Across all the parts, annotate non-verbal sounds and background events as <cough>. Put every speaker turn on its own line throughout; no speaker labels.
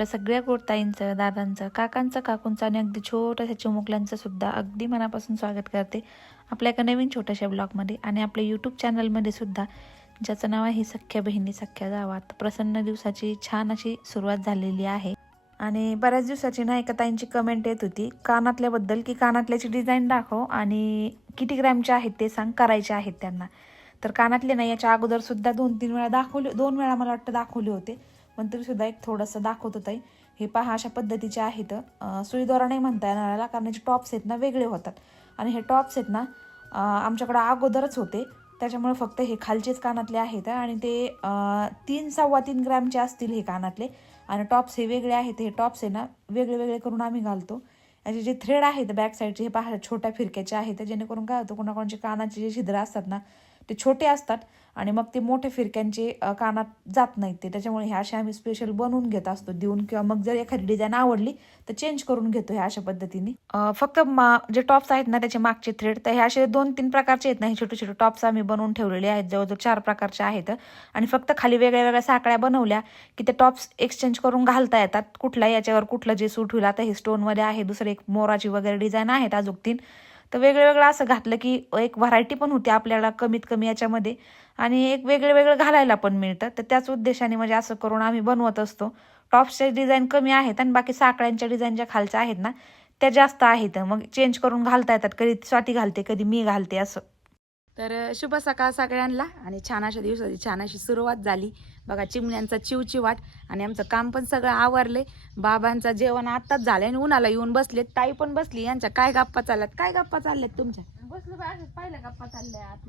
आपल्या सगळ्या गोडताईंचं दादांचं काकांचं काकूंचं आणि अगदी छोट्याशा चिमुकल्यांचं सुद्धा अगदी मनापासून स्वागत करते आपल्या एका नवीन छोट्याशा ब्लॉगमध्ये आणि आपल्या यूट्यूब चॅनलमध्ये सुद्धा ज्याचं नाव आहे सख्या बहिणी सख्या गावात. प्रसन्न दिवसाची छान अशी सुरुवात झालेली आहे. आणि बऱ्याच दिवसाची ना एका ताईंची कमेंट येत होती कानातल्याबद्दल की कानातल्याची डिझाईन दाखव आणि किती ग्रॅमचे आहेत ते सांग करायचे आहेत त्यांना. तर कानातले ना याच्या अगोदर सुद्धा दोन तीन वेळा दाखवले दोन वेळा मला वाटतं दाखवले होते. पण तरीसुद्धा एक थोडंसं दाखवत होतं हे पहा अशा पद्धतीचे आहेत. अं, सुईद्वारा नाही म्हणता येणाऱ्याला कारण याचे टॉप्स आहेत ना वेगळे होतात. आणि हे टॉप्स आहेत ना आमच्याकडं अगोदरच होते. त्याच्यामुळे फक्त हे खालचेच कानातले आहेत आणि ते तीन सव्वा तीन ग्रॅमचे असतील हे कानातले. आणि टॉप्स हे वेगळे आहेत. हे टॉप्स आहे ना वेगळे वेगळे करून आम्ही घालतो. याचे जे थ्रेड आहेत बॅक साईडचे हे पहा छोट्या फिरक्याचे आहेत. जेणेकरून काय होतं कोणाकोणाचे कानाचे जे छिद्र असतात ना ते छोटे असतात आणि मग ते मोठे फिरक्यांचे कानात जात नाहीत ते. त्याच्यामुळे हे असे आम्ही स्पेशल बनवून घेत असतो. देऊन किंवा मग जर एखादी डिझाईन आवडली तर चेंज करून घेतो ह्या अशा पद्धतीने. फक्त मा जे टॉप्स आहेत ना त्याचे मागचे थ्रेड तर हे असे दोन तीन प्रकारचे आहेत ना. हे छोटे छोटे टॉप्स आम्ही बनवून ठेवलेले आहेत. जवळजवळ चार प्रकारचे आहेत. आणि फक्त खाली वेगळ्या वेगळ्या साकळ्या बनवल्या की ते टॉप्स एक्सचेंज करून घालता येतात. कुठला याच्यावर कुठलं जे सूट होईल. आता हे स्टोनमध्ये आहे. दुसरे एक मोराची वगैरे डिझाईन आहेत अजून तीन. तर वेगळं वेगळं असं घातलं की एक व्हरायटी पण होती आपल्याला कमीत कमी याच्यामध्ये. आणि एक वेगळं वेगळं घालायला पण मिळतं. तर त्याच उद्देशाने म्हणजे असं करून आम्ही बनवत असतो. टॉप्सचे डिझाईन कमी आहेत आणि बाकी साकळ्यांच्या डिझाईन ज्या खालच्या आहेत ना त्या जास्त आहेत. मग चेंज करून घालता येतात. कधी स्वाती घालते कधी मी घालते असं.
तर शुभ सकाळ सगळ्यांना आणि छान अशा दिवसाची छान अशी सुरुवात झाली. बघा चिमण्यांचा चिवचिवाट आणि आमचं काम पण सगळं आवरले. बाबांचं जेवण आताच झालंय आणि उन्हाला येऊन बसलेत ताई पण बसली. यांच्या काय गप्पा चालल्यात? काय गप्पा चालल्यात तुमच्या? बसलो पाहिल्या गप्पा चालल्यात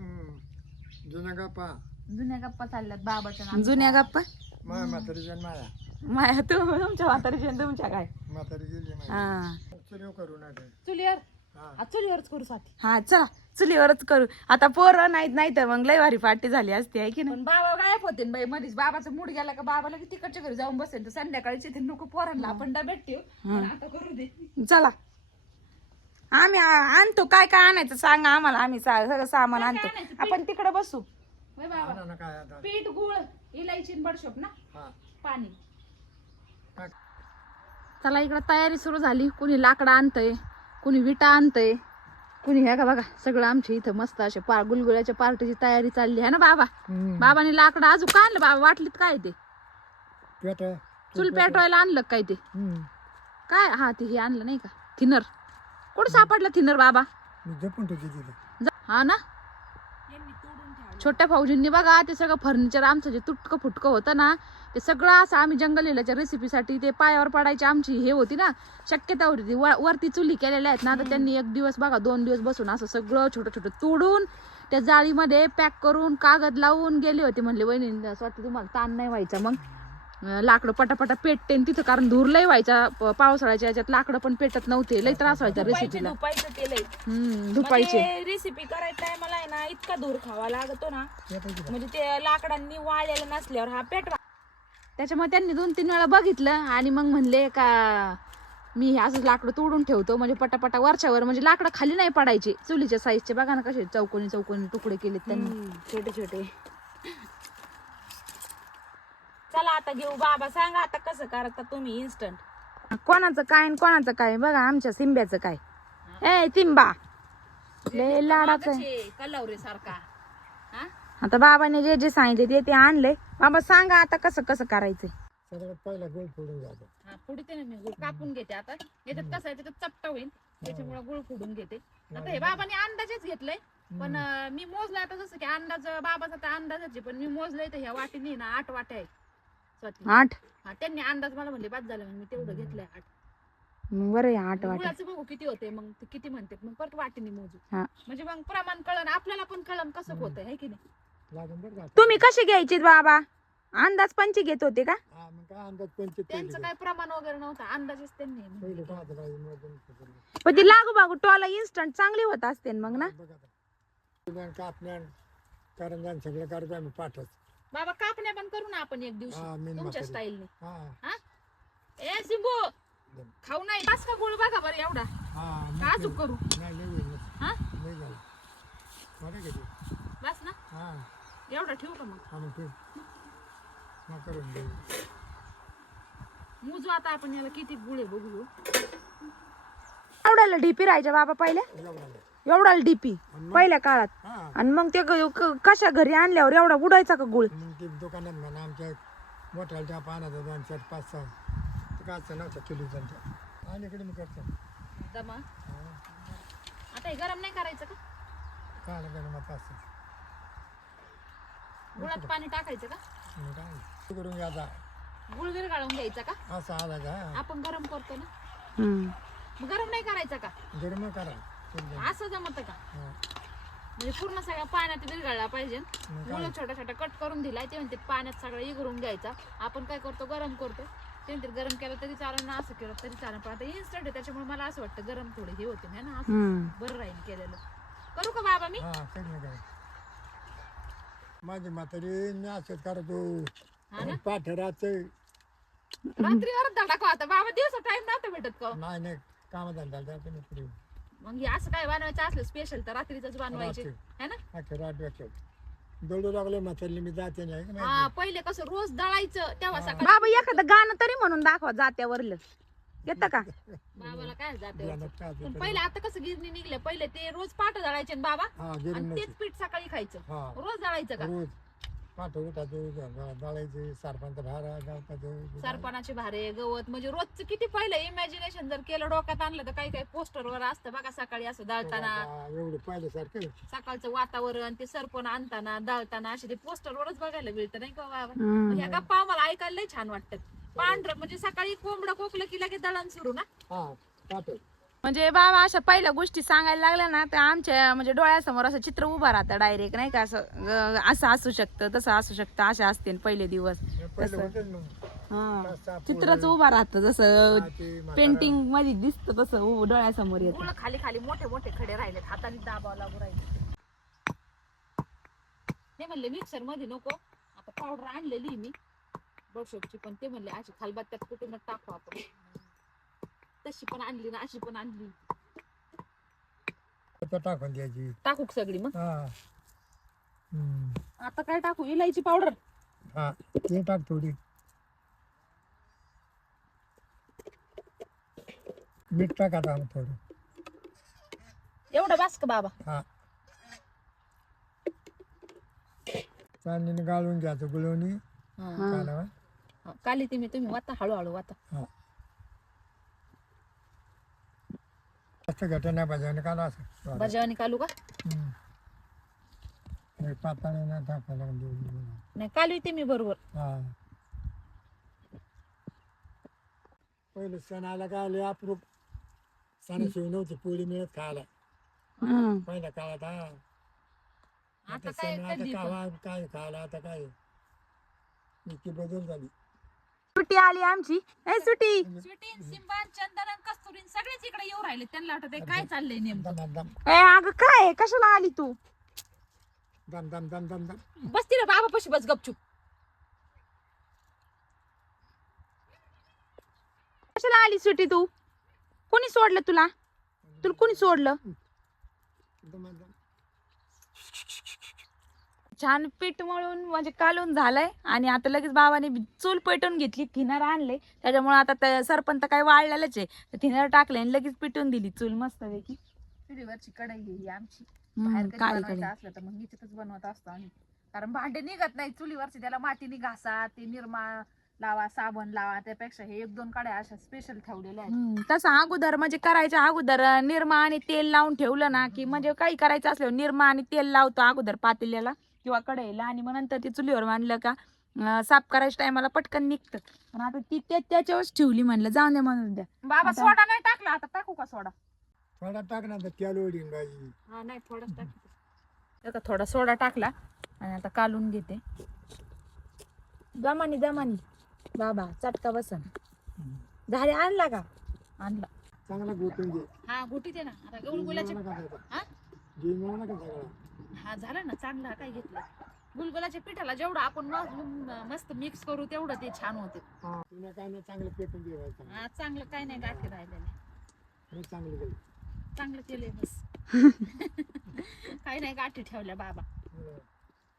जुना गप्पा.
जुन्या गप्पा चालल्यात बाबाच्या जुन्या गप्पा?
माया माया.
तू तुमच्या म्हातारीच्या आणि तुमच्या काय?
म्हातारी गेली
हा.
चुलीव करू नका
चुलीवर?
हा
चुलीवरच करू स्वाती. हा चला. चुलीवरच करू. आता पोरं नाहीत नाही तर मग लय भारी पार्टी झाली असती आहे की नाही? बाबा गायब होते ना बाई. मध्येच बाबाचा मूड गेला का बाबाला की तिकडच्या घरी जाऊन बसेल. तर संध्याकाळची ते नको पोरांना आपण डब्यात ठेव. पण आता करू दे. चला. आम्ही आ- आणतो. काय काय आणायचं सांगा आम्हाला. आम्ही सा- सगळं सामान आणतो. आपण तिकडे बसू.
आणा ना काय आता.
पीठ गुळ इलायची बडशोप ना?
हा.
पाणी. चला इकडं तयारी सुरू झाली. कुणी लाकडं आणतंय कुणी विटा आणतंय. कुणी ह्या का बघा सगळं आमच्या इथं मस्त असे पा गुलगुल्याच्या पार्टीची तयारी चालली आहे ना बाबा? बाबाने लाकडं अजून का आणलं? बाबा वाटलीत काय ते?
पेट
चूल पेटवायला आणलं काय ते? काय? हा ते हे आणलं नाही का? थिनर. कुठं सापडलं थिनर बाबा?
मी जपून ठेवते तिथे.
जा- हा ना? छोट्या भाऊजींनी बघा ते सगळं फर्निचर आमचं जे तुटकं फुटकं होतं ना ते सगळं असं आम्ही जंगल लिहिल्याच्या रेसिपीसाठी ते पायावर पडायची आमची हे होती ना शक्यता होती ती वरती चुली केलेल्या आहेत ना तर त्यांनी एक दिवस बघा दोन दिवस बसून असं सगळं छोटं छोटं तोडून त्या जाळीमध्ये पॅक करून कागद लावून गेले होते म्हणले वहिनी स्वतः तुम्हाला ताण नाही व्हायचा. मग लाकडं पटापटा पेटते न तिथं कारण धूर लय व्हायचा पावसाळ्याच्या याच्यात लाकडं पण पेटत नव्हते. लय त्रास व्हायचा रेसिपीला
केलंय
हम्म धुपायचे
रेसिपी करायचा टायमाला आहे ना इतका दूर खावा लागतो ना. म्हणजे ते लाकडांनी वाळलेलं नसल्यावर हा पेटवा.
त्याच्यामुळे त्यांनी दोन तीन वेळा बघितलं आणि मग म्हणले का मी हे असं लाकडं तोडून ठेवतो. म्हणजे पटापटा वरच्यावर म्हणजे लाकडं खाली नाही पडायचे. चुलीच्या साईजचे बघा ना कसे चौकोनी चौकोनी तुकडे केलेत त्यांनी.
छोटे छोटे चला आता घेऊ. बाबा सांगा आता कसं करता तुम्ही इन्स्टंट
कोणाचं काय आणि कोणाचं काय? बघा आमच्या सिंब्याचं काय. ए सिंबा. लय लाडाचं आहे.
कलवरे सारखा?
आता बाबाने जे जे सांगितले ते ते आणले. बाबा सांगा आता कसं कसं करायचंय.
सगळ्यात पहिला गोल फोडून जातो.
हा पुढे ना मी गुळ. कापून घेते आता. याच्यात कसं आहे त्याच्यात चपटा होईल. त्याच्यामुळे गुळ फोडून घेते. आता हे बाबाने अंदाजेच घेतलंय. पण अं, मी मोजलंय आता जसं की अंदाज बाबाचा तर अंदाजच आहे पण मी मोजलंय तर ह्या वाटीने ना आठ वाट्या आहेत स्वाती.
आठ?
हा त्यांनी अंदाज मला म्हणले बाद झालं मी तेवढं घेतलंय आठ.
मग बरं आहे, आठ वाटे.
गुळाचं बघू किती होते मग ते किती म्हणते मग परत वाटीने मोजू.
हा.
म्हणजे मग प्रमाण कळण आपल्याला पण कळण कसं होतंय है की नाही?
लागून बरं का.
तुम्ही कसे घ्यायचे बाबा? अंदाज पंची घेत होते का?
हा मग काय अंदाज पंचायत
त्यांचं काय प्रमाण वगैरे नव्हतं अंदाजच त्यांनी
पहिले
म्हणले.
पण ती लागू बागू टोला इन्स्टंट चांगली होत असते मग ना?
बघ आता. कापण्यान करंजान सगळं करतो आम्ही पाठच.
बाबा कापण्या पण करू ना आपण एक दिवशी
हा मेन
तुमच्या
म्हातारी.
स्टाईलने
हा.
ए सिंबू खाऊ नाही बस का गुळ बघा बरं एवढा.
हा
का अजून करू?
नाही लई होईल
हा?
नाही झालं. बरं का ते?
बस ना.
हा.
एवढा ठेवू का मग?
हा मग ते मग करून देऊ.
मोजू आता आपण याला किती गुळे बघू.
एवढ्याला डीपी राहायच्या बाबा पहिल्या
एवढा.
एवढ्याला डीपी पहिल्या काळात.
हा.
आणि मग ते क- क- कशा घरी आणल्यावर एवढा उडायचा का गुळ?
मग ते दुकानात म्हणा आमच्या मोठ्या त्या पाण्याचा दोन चार पाच सहा ते काय नव्हतं किलो त्यांच्या आणि इकडे मी करतो.
दमा. आता हे गरम नाही करायचं का?
काय लागेल मग पाच सहा
गुळात पाणी टाकायचं का?
मग काय? ते करून घ्यायचा
गुळ विरघळून घ्यायचा का?
असा आला का
आपण गरम करतो ना.
हम्म.
मग गरम नाही करायचा का?
गरम करा.
असं जमत का?
हा.
म्हणजे पूर्ण सगळ्या पाण्यात विरघळला पाहिजे. मुलं छोटा छोटा कट करून दिलाय ते म्हणते पाण्यात सगळं इगरून घ्यायचा. आपण काय करतो? गरम करतो. ते म्हणते गरम केलं तरी चालेल ना असं केलं तरी चालेल. पण आता इन्स्टंट आहे त्याच्यामुळे मला असं वाटतं गरम थोडे हे होते ना? असं. बरं राहील केलेलं. करू का बाबा मी?
हा नाही माझी म्हातारी मी असंच करतो.
हा रात्रीवर धडा आता. बाबा दिवसा टाइम नव्हता भेटत का
नाही नाही. जातो मी पुढे
मग हे असं काय बनवायचं? असलं स्पेशल तर रात्रीच बनवायचे.
रात्री.
है ना?
अख्खे रात वाटतो दौडू लागले म्हातारी मी जाते नाही का?
हा
माहिती?
पहिले कसं रोज दळायचं तेव्हा सकाळी
बाबा एखादं गाणं तरी म्हणून दाखवा जात्यावरलं. येतं का?
बाबाला काय जाते?
ध्यानात काय
पण
होतं
पहिले आता कसं गिरणी निघले पहिले ते रोज पाठ दळायचे ना बाबा
हा
आणि तेच पीठ सकाळी खायचं.
हा.
रोज दळायचं का?
रोज. पाठ उठायचं दळायचे सरपंच भारा गावताचं
सरपणाचे भारे गवत म्हणजे रोजचं किती पहिलं इमॅजिनेशन जर केलं डोक्यात आणलं तर काही काही पोस्टरवर असतं बघा सकाळी असं दळताना.
एवढं पाहिल्यासारखं.
सकाळचं वातावरण ते सरपण आणताना दळताना असे ते पोस्टरवरच बघायला मिळतं नाही का बाबा?
हम्म.
ह्या गप्पा आम्हाला ऐकायला लय छान वाटतात. पांढरं म्हणजे सकाळी कोंबडं कोकलं की लगेच दळण सुरू ना?
हा
म्हणजे बाबा अशा पहिल्या गोष्टी सांगायला लागल्या ना तर आमच्या म्हणजे डोळ्यासमोर असं चित्र उभं राहतं डायरेक्ट नाही का? असं असं असू शकतं तसं असू शकतं असे असते पहिले दिवस. हा चित्रच उभं राहतं जसं पेंटिंगमध्ये दिसतं तसं उभं डोळ्यासमोर येतं.
खाली खाली मोठे मोठे खडे राहिलेत हाताने दाबावं लागू राहिले ते म्हणले मिक्सरमध्ये नको आता पावडर आणलेली मी. बडशोपची पण ते म्हणले अशी खालबात्यात कुठून टाकू आपण? तशी पण आणली ना अशी पण आणली.
आता टाकून द्यायची.
टाकू का सगळी मग?
हा. हम्म.
आता काय टाकू? इलायची पावडर.
हा ते टाक थोडी. मीठ टाक आता थोडं.
एवढं बास का बाबा?
हा. चांदीने गाळून घ्यायचं गुळवणी. कालवा
काली तुम्ही तुम्ही वाता हळूहळू वाता.
हा. जास्त घट नाही आणि काला असं.
बजावणी कालू का.
हे पाताळे नाही टाकायला देऊ
नाही कालू ते मी बरोबर.
हा. पहिलं सण आला का आले अप्रूप. सणाशिवाय नव्हती पोळी मिळत खायला.
हम्म.
पहिल्या काळात हा.
आता
आता
काय
सण आता
कधी
काय खायला आता काय? इतकी बदल झाली.
सुट्टी आली आमची. ए सुट्टी?
स्वीटीन चंदन कस्तुरीन सगळेच इकडे येऊ राहिले. त्यांना वाटत काय चाललंय नेमकं?
दम दम.
ए अगं काय आहे? कशाला आली तू?
दम दम दम दम दम.
बस तिला बाबा पशी बस गपचूप.
कशाला आली सुट्टी तू? कोणी सोडलं तुला? तुला कोणी सोडलं?
दम दम.
छान पीठ मळून म्हणजे कालून झालंय आणि आता लगेच बाबाने चूल पेटून घेतली थिनर आणले. त्याच्यामुळे आता सरपंच काय वाळलेलंच आहे. तर थिनर टाकले आणि लगेच पिटून दिली चूल मस्त पैकी
चुलीवरची कढई ही आमची. बाहेर बनवायचं. असलं तर मग बनवत असतो आम्ही. कारण भांडे निघत नाही चुलीवरची त्याला मातीने घासा ते निरमा लावा साबण लावा त्यापेक्षा हे एक दोन काड्या अशा स्पेशल ठेवलेल्या आहेत.
तसं अगोदर म्हणजे करायच्या अगोदर निरमा आणि तेल लावून ठेवलं ना की म्हणजे काही करायचं असल्यावर निरमा आणि तेल लावतो अगोदर पातेल्याला. किंवा कढईला आणि मग नंतर ती चुलीवर मांडलं का साफ करायच्या टायमाला पटकन निघतं. पण आता ती त्या- त्याच्यावरच ठेवली म्हणलं जाऊन द्या म्हणून द्या.
बाबा सोडा नाही टाकला आता टाकू का सोडा?
थोडा टाक ना
हा नाही थोडाच टाक. थोडा सोडा टाकला आणि आता कालून घेते.
जमानी जमानी बाबा चटका बसन. झाले आणला का?
आणला.
चांगला गोटून घे.
हा गुटी दे ना. आता
त्याचा.
हा हा झालं ना चांगलं हा काय घेतलं? गुलगुलाच्या पिठाला जेवढं आपण म- मस्त मिक्स करू तेवढं ते छान होते.
हा. तुला काय नाही चांगलं पेटून जेवायचं
हा चांगलं काय नाही गाठी राहिलेलं
हे चांगलं गेलं
चांगलं केलंय बस. <laughs> काही नाही गाठी ठेवल्या बाबा.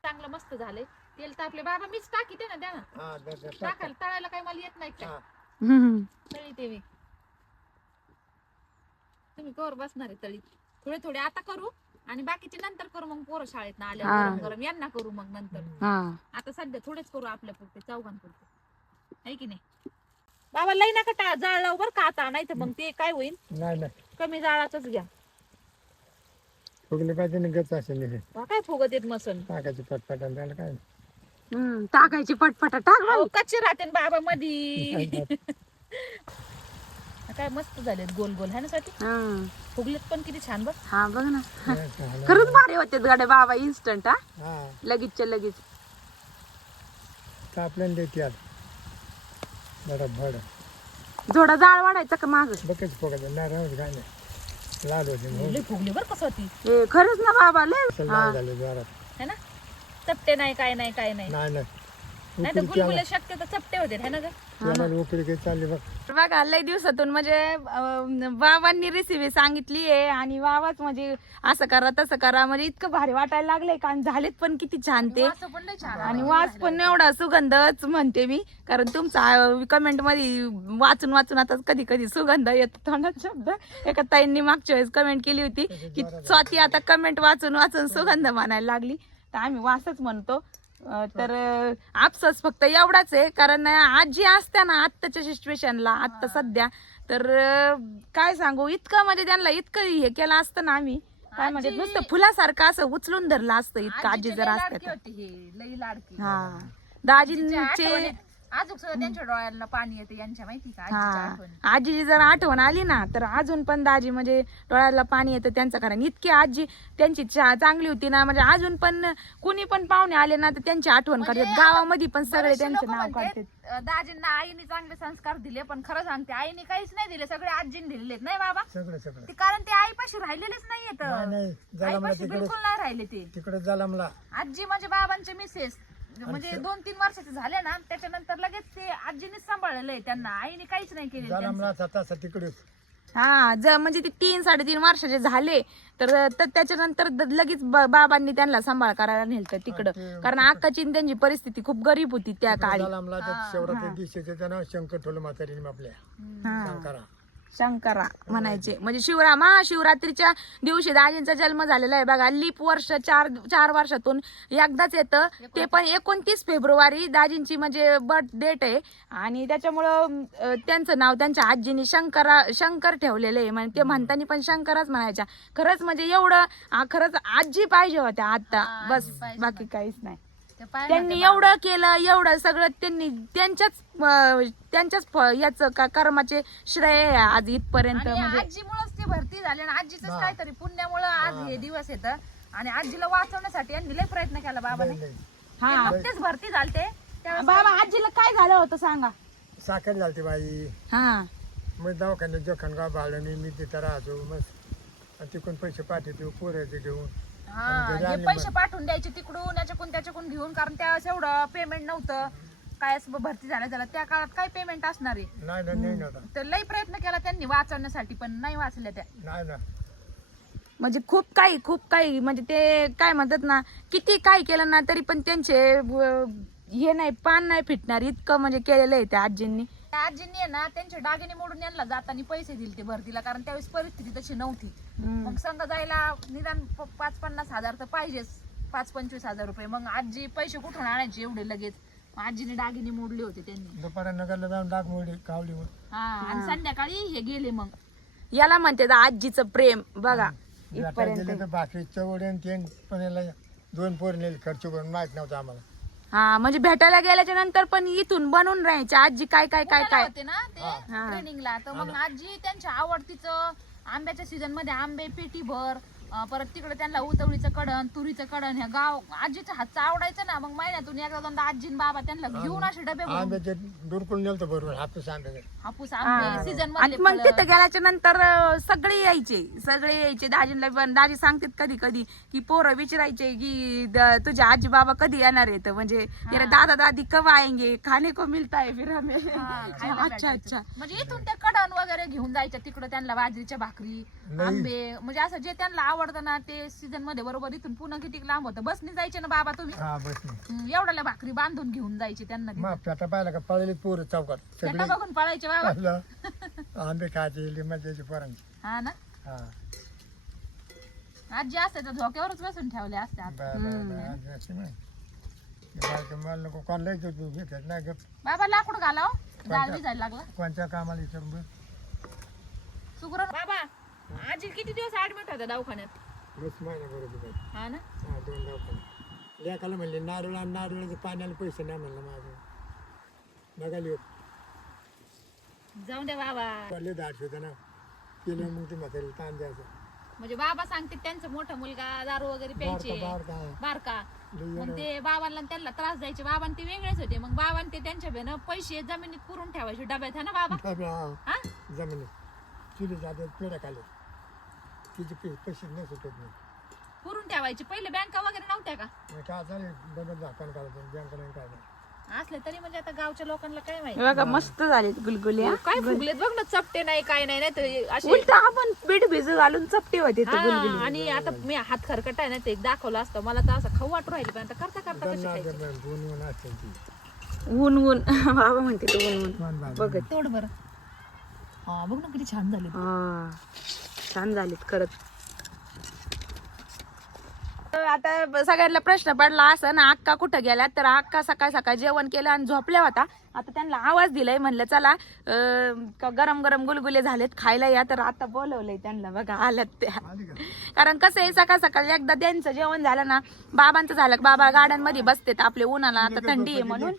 चांगलं मस्त झालंय. तेल तापले. बाबा मीच टाकी दे ना द्या ना.
हा दर- दर- टाक.
टाकायला तळायला काय मला येत नाही काय
हा.
हम्म.
तळी ते तुम्ही कवर बसणार आहे तळी थोडे थोडे आता करू. आणि बाकीचे नंतर करू मग पोरं शाळेत ना आल्या
हा.
गरम गरम यांना करू मग नंतर.
हा.
आता सध्या थोडेच करू आपल्या पुरते चौघांपुरते. आहे की नाही? बाबा लई नका टा- जाळ लावू बरं का आता नाही तर मग ते काय होईल
नाही नाही.
कमी जाळाच घ्या.
फुगले पाहिजे नाही गच असेल हे.
काय फुगत येत मसन?
टाकायची पटपट आणि त्याला काय?
हम्म, टाकायची पटपट टाक.
अहो, कच्चे राहते ना बाबा मधी. <laughs> काय मस्त झालेत गोल गोल है ना साठी
हा.
फुगलेत पण किती छान बघ.
हा बघ ना. खरंच भारी होते गाड्या बाबा इन्स्टंट हा.
हा.
लगेचच्या लगेच.
तापल्यान देते आज बरं भड
थोडा जाळ वाढायचा का माग?
बघच फुगायचं नाही राहू दे, काय नाही लाल होते म्हणून
लई फुगले बरं कसं होती
खरंच ना बाबा लय.
असं. लाल झाले जोरात
है ना? चपटे नाही काय नाही काय नाही.
नाही नाही.
नाही तर
उकळी त्याला
बुलबुले शक्यतो चपटे होते है ना ग?
त्याला उकळी काही चालली बघ.
बघा लय दिवसातून म्हणजे अं, बाबांनी रेसिपी सांगितली आहे आणि बाबाच म्हणजे असं करा तसं करा. म्हणजे इतकं भारी वाटायला लागलंय कारण झालेत पण किती छान ते.
पण छान
आणि वास पण एवढा सुगंधच म्हणते मी. कारण तुमचा कमेंटमध्ये वाचून वाचून आता कधी कधी सुगंध येतो. तोंडात शब्द. एका ताईंनी मागच्या वेळेस कमेंट केली होती की स्वाती आता कमेंट वाचून वाचून सुगंध म्हणायला लागली. तर आम्ही वासच म्हणतो. अं, तर आपसाच फक्त एवढाच आहे. कारण आजी असत्या ना आत्ताच्या सिच्युएशनला आत्ता सध्या. तर अं, काय सांगू? इतकं म्हणजे त्यांना इतकं हे केलं असतं ना आम्ही. काय म्हणजे नुसतं फुलासारखं असं उचलून धरलं असतं. इतकं आजी जर असत्या तर.
होती हे लई लाडकी.
हा.
आजीच्या
दाजींचे
अजून सुद्धा त्यांच्या डोळ्याला पाणी येते यांच्या माहिती का? आजीच्या
हा.
आठवणी.
आजीची जर आठवण आली ना तर अजून पण दाजी म्हणजे डोळ्याला पाणी येतं त्यांचं कारण इतकी आजी त्यांची चा- चांगली होती ना म्हणजे अजून पण कुणी पण पाहुणे आले ना तर त्यांची आठवण
म्हणजे
करतात गावामध्ये पण सगळे त्यांचं
लोकं
नाव
म्हणतात,
काढतात.
अं, दाजींना आईने चांगले संस्कार दिले पण खरं सांगते आईने काहीच नाही दिले सगळे आजीने दिलेले आहेत, नाही बाबा?
सगळं सगळं.
ते कारण ते आईपाशी राहिलेलेच नाही येत
नाही नाही जलमला
आईपाशी
तिकडे
बिलकुल नाही राहिले ते.
तिकडे जलमला
आजी म्हणजे बाबांचे मिसेस म्हणजे दोन तीन वर्षाचे झाले ना त्याच्यानंतर लगेच ते आजीनेच सांभाळलेलं आहे त्यांना. आईने काहीच नाही केलेलं त्यांचं.
जलमला तसा तिकडेच.
हा ज म्हणजे ते तीन साडेतीन वर्षाचे झाले तर तर त्याच्यानंतर द- लगेच ब- बाबांनी त्यांना सांभाळ करायला नेलं तिकडं. कारण आणि त्यांची परिस्थिती खूप गरीब होती त्या काळी.
जलमला दिवशी त्याचं नाव शंकर ठेवलं म्हातारीने आपल्या.
हा.
शंकरा
शंकरा म्हणायचे. म्हणजे शिवरा महाशिवरात्रीच्या दिवशी दाजींचा जन्म झालेला आहे बघा. लीप वर्ष चार चार वर्षातून एकदाच येतं. ते पण एकोणतीस फेब्रुवारी दाजींची म्हणजे बर्थ डेट आहे. आणि त्याच्यामुळं त्यांचं नाव त्यांच्या आजीने शंकरा शंकर ठेवलेलं आहे. म्हणजे ते म्हणताना पण शंकरच म्हणायच्या. खरंच म्हणजे एवढं खरंच आजी पाहिजे होत्या आता बस. बाकी काहीच नाही. त्यांनी एवढं केलं एवढं सगळं त्यांनी त्यांच्याच अं, त्यांच्याच फ- याचं का कर्माचे श्रेय आहे आज इथपर्यंत म्हणजे
आजीमुळेच ते भरती झाले आणि आजीच काहीतरी पुण्यामुळे आज हे दिवस येतं. आणि आजीला वाचवण्यासाठी यांनी लय प्रयत्न केला बाबाने.
हा.
नुकतेच भरती झालते. त्यावेळेस
बाबा आजीला काय झालं होतं सांगा?
साखर झालती बाई.
हा.
मग दवाखान्यात जखणगाव भाडं मी मी तिथं राहतो मग आणि तिकडून पैसे पाठवतो पोराचे घेऊन.
हा
आणि
हे पैसे पाठवून द्यायचे तिकडून याच्याकडून त्याच्याकडून घेऊन कारण त्यावेळेस एवढं पेमेंट नव्हतं. काय असं भरती झाल्या झाल्या त्या काळात काय पेमेंट असणार आहे?
नाही ना नाही ना आता.
तर लई प्रयत्न केला त्यांनी वाचवण्यासाठी पण नाही वाचल्या त्या.
नाही ना
म्हणजे खूप काही खूप काही म्हणजे ते काय म्हणतात ना किती काय केलं ना तरी पण त्यांचे अं, हे नाही पान नाही फिटणार. इतकं म्हणजे केलेलं आहे त्या आजींनी.
त्या आजींनी आहे ना त्यांचे दागिने मोडून यांना जाताना पैसे दिले ते भरतीला कारण त्यावेळेस परिस्थिती तशी नव्हती. मग संघ जायला निदान प- पाच पन्नास हजार तर पाहिजेच. पाच पंचवीस हजार रुपये. मग आजी पैसे कुठून आणायचे एवढे लगेच? मग आजीने दागिने मोडले होते त्यांनी.
दुपारा नगरला जाऊन डाग मोडी कावलीवर.
हा आणि संध्याकाळी हे गेले मग.
याला म्हणते ना आजीचं प्रेम. बघा
गेले तर भाकरी चवड आणि ते पण याला दोन पोर नेले खर्च करून. माहीत नव्हतं आम्हाला.
हा म्हणजे भेटायला गेल्याच्यानंतर पण इथून बनवून राहायचे. आजी काय काय काय काय?
होते ना ते
हा.
ट्रेनिंगला तर मग आजी त्यांच्या आवडतीचं आंब्याच्या सीझनमध्ये आंबे पेटी भर परत तिकडे त्यांना उतवळीचं कडण तुरीचं कडण ह्या गाव आजीच्या हातचं आवडायचं ना मग महिन्यातून एकदा दोनदा आजी आणि बाबा त्यांना घेऊन असे डबे भरून.
आंब्याचे दुरकुल नेलतं बरोबर हापूस आंबे.
हापूस आंबे
आणि
मध्ये
मग तिथं गेल्याच्यानंतर अं, सगळे यायचे सगळे यायचे. दाजींना पण दाजी सांगतात कधी कधी की पोरं विचारायचे की द- तुझे आजी बाबा कधी येणार आहेत? म्हणजे तेरे दादा दादी कब आएंगे? खाने को मिलता है फिर हमें. अच्छा अच्छा
म्हणजे इथून ते कडण वगैरे घेऊन जायच्या तिकडे त्यांना बाजरीच्या भाकरी
नाही.
आंबे म्हणजे असं जे त्यांना आवड
परवडतं ना ते सीझनमध्ये बरोबर इथून पुन्हा किती लांब होतं. बसने जायचे ना बाबा तुम्ही?
हा बस नाही
हम्म, एवढ्याला भाकरी बांधून घेऊन जायचे त्यांना तिथं.
मग पेटा पाहिला का पळले पोरं चौकात.
त्यांना
सगळे.
बघून पळायचे बाबा. <laughs> <laughs>
आंबे खायचे लिंबाचे पोरांचे.
हा ना?
हा.
आजी असते तर झोक्यावरच बसून ठेवले असते आता.
बर बर बर आज अशी म्हण. बायको मला नको कोण लय तू घेतात नाही गप.
बाबा लाकूड घाला हो. जायला लागला.
कोणत्या कामाला विचारून बघ.
बाबा आजी किती दिवस ऍडमिट होत्या दवाखान्यात?
बस महिना बरोबर.
हा ना?
हा दोन दवाखाने. लेकाला म्हणले नारळ आणि नारळाचे पाण्याला पैसे नाही म्हणलं माझं. बघा लिहत
जाऊन द्या बाबा.
पडले दहा आठशे ना केलं मग ते म्हातारी ताण द्यायचं.
म्हणजे बाबा सांगते त्यांचा मोठा मुलगा दारू वगैरे प्यायचे.
बारका. बारका.
बारका
लई
मग ते बाबांना आणि त्यांना त्रास द्यायचे. बाबा ते वेगळेच होते. मग बाबा ते त्यांच्या बेन पैसे जमिनीत पुरून ठेवायचे. डब्यात है ना बाबा?
हा. जमिनीत. चुली जातात पेढ्या खाले. तिचे पे पैसे नाही सुटत नाही.
पुरून ठेवायचे. पहिले बँका वगैरे नव्हत्या का?
मग काय चालेल बंद झाकण काढायचं बँक नाही काय नाही
असले तरी म्हणजे आता गावच्या लोकांना काय माहिती?
बघा मस्त झाले गुलगुले हा.
काय फुगलेत? बघ ना चपटे नाही काय नाही नाही तर असे
उलट आपण पीठ भिजू घालून चपटे होते ते गुलगुले.
हा, आणि आता मी हात खरकट आहे ना ते एक दाखवलं असतं. मला तर असं खाऊ वाटू राहिली पण आता करता करता कशी खायची?
दोन ऊन असते ती.
ऊन ऊन <laughs> बाबा म्हणते तो ऊन ऊन? बघत.
तोड बरं. हा बघ ना किती छान झाले
हा. छान झालीत खरंच. आता सगळ्यांना प्रश्न पडला असं ना अक्का कुठं गेल्या तर अक्का सकाळ सकाळ जेवण केलं आणि झोपल्या होता आता त्यांना आवाज दिलाय म्हणलं चला गरम गरम गुलगुले झालेत खायला या. तर आता बोलवलंय त्यांना बघा आल्यात त्या. कारण कसं आहे सकाळ सकाळ एकदा त्यांचं जेवण झालं ना बाबांचं झालं. बाबा गार्डनमध्ये बसतेत आपले उन्हाला आता थंडी आहे म्हणून.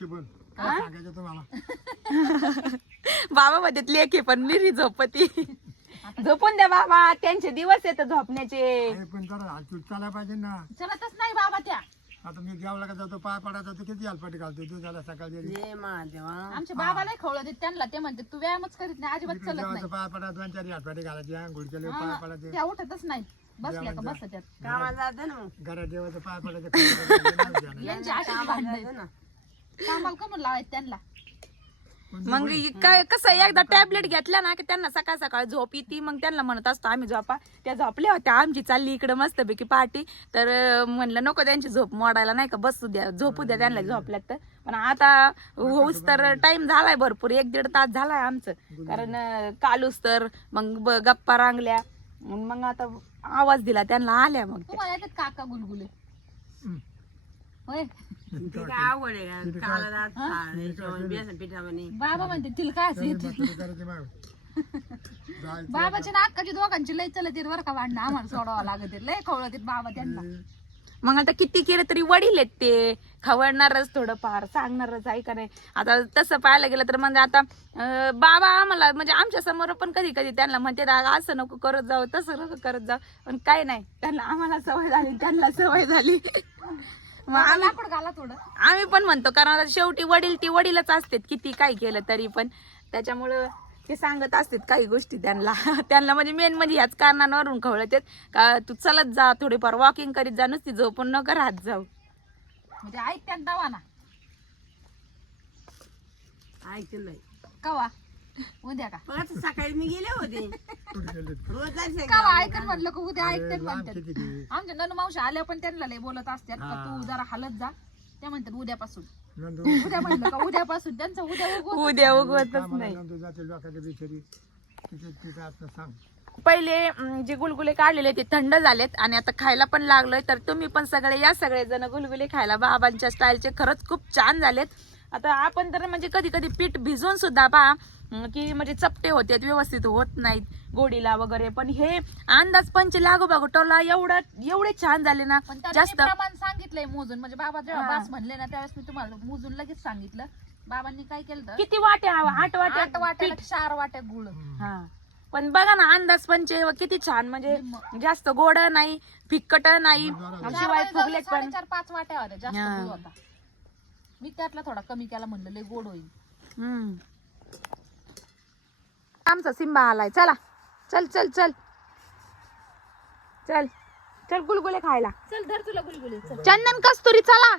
<laughs> बाबा म्हणतात लेखे पण मिरी झोपती. झोपून द्या बाबा त्यांचे दिवस येत झोपण्याचे.
अरे पण जरा हालतूल चालायला पाहिजे ना.
चलतच नाही बाबा त्या.
आता मी देवाला का जातो पाय पडा जातो किती हालपाटी घालतो तू झाला सकाळी
आमच्या बाबाला खवळत आहेत त्यांना ते म्हणते तू व्यायामच करीत नाही अजिबात चलत नाही.
देवाचं पाय पडा दोन चार हालपाटी घालायची आंघोळ केले पाय पडायचे.
त्या उठतच नाही. बसल्या का बसत त्यात
घरात देवाचं पाय पडायचं <laughs>
यांची अशी भांडणं आहेत. कामाला कमून लावायचं त्यांना?
मग काय कसं आहे, एकदा टॅबलेट घेतल्या ना की त्यांना सकाळ सकाळ झोप येते. मग त्यांना म्हणत असतो आम्ही झोपा. त्या झोपल्या होत्या. आमची चालली इकडे मस्तपैकी पार्टी. तर म्हणलं नको त्यांची झोप मोडायला नाही का? बसू द्या. झोपू द्या त्यांना झोपल्यात तर. पण आता होऊच तर टाइम झालाय भरपूर. एक दीड तास झालाय आमचं. कारण अं, कालूच तर मग गप्पा रांगल्या. मग आता आवाज दिला. त्यांना आल्या मग
बाबा म्हणते तिला काय असं येतं <laughs> बाबाच्या ना अक्काची दोघांची लय चलत येत बरं का भांडणं. आम्हाला सोडावं लागत लय खवळत बाबा त्यांना.
मग आता किती केलं तरी वडील आहेत ते. खवडणारच थोडंफार सांगणारच आहे का नाही. आता तसं पाहायला गेलं तर म्हणजे आता अं, बाबा आम्हाला म्हणजे आमच्यासमोर पण कधी कधी त्यांना म्हणते "अगं, असं नको करत जाऊ तसं नको करत जाऊ. पण काय नाही. त्यांना आम्हाला सवय झाली त्यांना सवय झाली. मग आम्ही
लाकूड घाला थोडं.
आम्ही पण म्हणतो कारण आता शेवटी वडील ती वडीलच असतात किती काय केलं तरी पण. त्याच्यामुळं ते सांगत असतात काही गोष्टी त्यांना. <laughs> त्यांना म्हणजे मेन म्हणजे ह्याच कारणांवरून खवळत का तू चलत जा थोडीफार वॉकिंग करीत जा नुसती झोपून नको राहत जाऊ.
म्हणजे ऐक त्यात दवाना
ऐकलंय.
कवा? उद्या का?
पण आता सकाळी मी गेले होते. रोज जायचे
कवा ऐकन म्हटलं का उद्या ऐकतात
लांब
म्हणतात.
किती ते.
आमच्या ननू मावशी आल्या पण त्यांना लय बोलत असतात का तू जरा हालत जा. त्या म्हणतात उद्यापासून.
नंदू.
उद्या म्हणलं का उद्यापासून. त्यांचं उद्या उगवत
उद्या उगवतच
कामाला
नाही.
नंदू जाते लोकांच्या बिचारी. तिथे तिथे आता सांग.
पहिले अं, जे गुलगुले काढलेले ते थंड झालेत आणि आता खायला पण लागलोय. तर तुम्ही पण सगळे या सगळे जण गुलगुले खायला. बाबांच्या स्टाईलचे खरंच खूप छान झालेत. आता आपण तर म्हणजे कधी कधी पीठ भिजवून सुद्धा पहा अं, की म्हणजे चपटे होते व्यवस्थित होत नाहीत गोडीला वगैरे. पण हे अंदाज पंच लागू बघू टोला एवढा एवढे छान झाले ना
पण त्याला
जास्त
मी प्रमाण सांगितलंय मोजून. म्हणजे बाबा जेव्हा बास म्हणले ना त्यावेळेस मी तुम्हाला मोजून लगेच सांगितलं. बाबांनी काय केलं तर
किती वाट्या आठ
आठ
वाट्या
वाट्याला चार वाट्या गुळ.
हा. पण बघा ना अंदाज पंच किती छान म्हणजे जास्त गोड नाही फिक्कट नाही. शिवाय फुगलेत पण.
चार पाच वाट्या होत्या जास्त
हा.
गुळ होता. मी त्यातला थोडा कमी केला म्हणलं लय गोड होईल.
हम्म. आमचा सिंबा आलाय. चला. चल चल चल. चल. चल गुलगुले खायला.
चल धर तुला गुलगुली. चल.
चंदन कस्तुरी चला.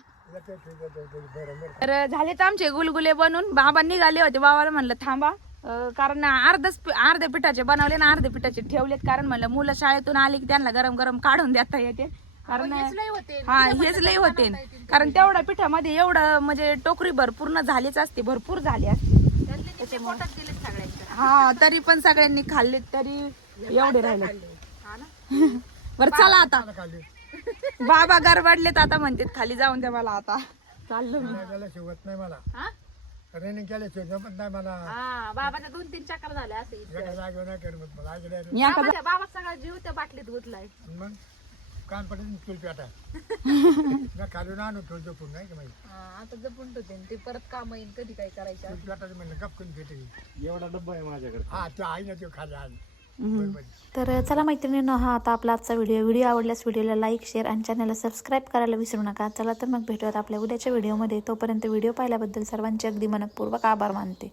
तर झालेत आमचे गुलगुले बनून. बाबा निघाले होते. बाबाला म्हणलं थांबा. अं, कारण अर्धच अर्ध्या पिठाचे बनवले ना अर्ध्या पिठाचे ठेवलेत. कारण म्हणलं मुलं शाळेतून आली की त्यांना गरम गरम काढून देता येते. कारण
हेच लय होते.
हा हेच लय होते. कारण तेवढ्या पिठामध्ये एवढं म्हणजे टोकरी भर पूर्ण झालीच असते भरपूर झाली असते. हा तरी पण सगळ्यांनी खाल्ले तरी एवढे राहिले <laughs> बरं चला आता.
खाली
बाबा गरबाडलेत आता म्हणतात खाली जाऊन द्या मला आता. चाललो
शिवत नाही मला.
हा?
रनिंग केल्याशिवाय जमत नाही मला.
हा बाबाच्या दोन तीन चक्कर झाल्या असे बाबा सगळा जीव त्या बाटलीत गुतलाय.
मग? कान पडेल चूल पेटा मी खालून आणू ठेवतो जपून नाही का माहिती?
हा, आता जपून ठेवते ते परत काम येईल कधी काय करायचं
चूल पेटाचं म्हणलं गपकून भेटे
एवढा डब्बा आहे माझ्याकडे.
हा तो आहे ना तो खाली आज बरोबर
तर चला मैत्रिणींनो हा आता आपला आजचा व्हिडिओ. व्हिडिओ आवडल्यास व्हिडिओला लाईक शेअर आणि चॅनलला सबस्क्राईब करायला विसरू नका. चला तर मग भेटूयात आपल्या उद्याच्या व्हिडिओमध्ये. तोपर्यंत व्हिडिओ पाहिल्याबद्दल सर्वांचे अगदी मनपूर्वक आभार मानते.